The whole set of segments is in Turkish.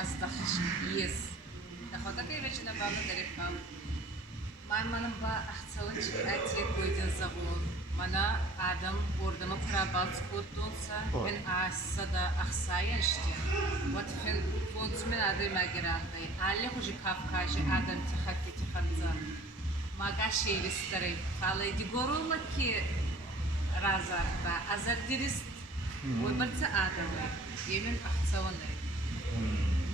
azdakış yes. Nahoda ki rejine bağlı derefam. Manın ba ahçalın çıkatı koyduğun zaman mana adam ordama prabat kutulsa ben assa da ahsaya işte. Vatfen fontsmen adı magerantay. Alle hoji kafkajı adam tıhakkı tıhatza. Maga şeylisteri. Falay digorulma ki razakta. Azar dirist. Oybarca adamı. Yemin ahçavanay.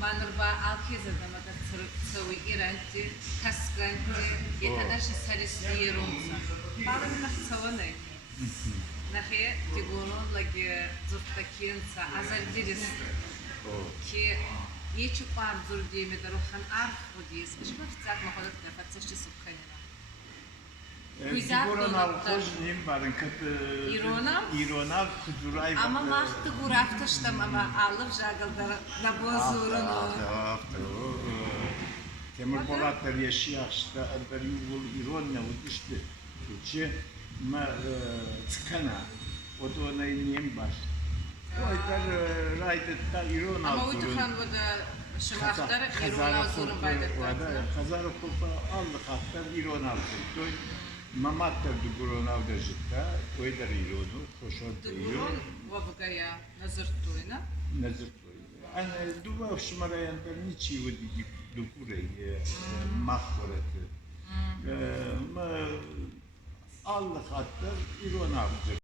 Manırba alkeza da maga tırıkçavi iranti, kaskanti, yetadaşı sarısı yerunsa. Falay ahçavanay. Nahe digorun lagi zırttakiyensa azar dirist. Ki yeçi pardur diye mi daruhan arf o diye. Şuna fıçak mahalat defatsaşçı sukkanina. Ironav kožnim barın katı Ironav kuduray ama mahti guraftaştam ama alıp jagaldar da bozurunu. Temur Polatlar yaşayışta adar yuvul Ironna uduştu. Ki ma tıkana o da ona ineyim baş. O kadar raydıtta Ironav Ama uyduhan bu da şımaktar Ironav zorun baydıklar. Kazara kopa aldık hatta Ironav kurdu. Mamattar Duguronav da jitta, o kadar Ironu, koşar diyor. Duguron vabgaya nazırtuyna. Nazırtuyna. Ana duva şumarayanlar niçi o digi Dugurey mahvoratı. Ma aldık hatta Ironav.